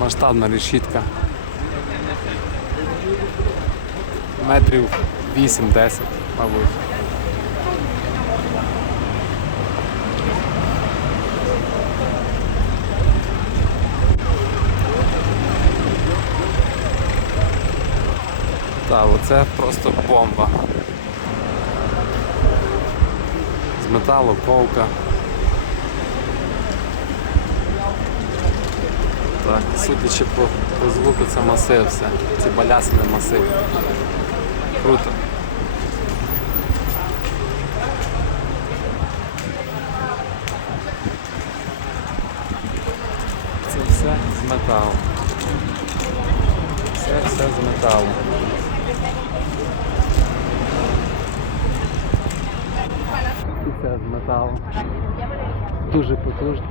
Масштабна решітка. Метрів 8-10, мабуть. Так, оце просто бомба. З металу, ковка. Так, судячи по, по звуку, це масив все. Це балясний масив. Круто. Це все з металу. Все все з металу. І це з металу. Дуже потужно.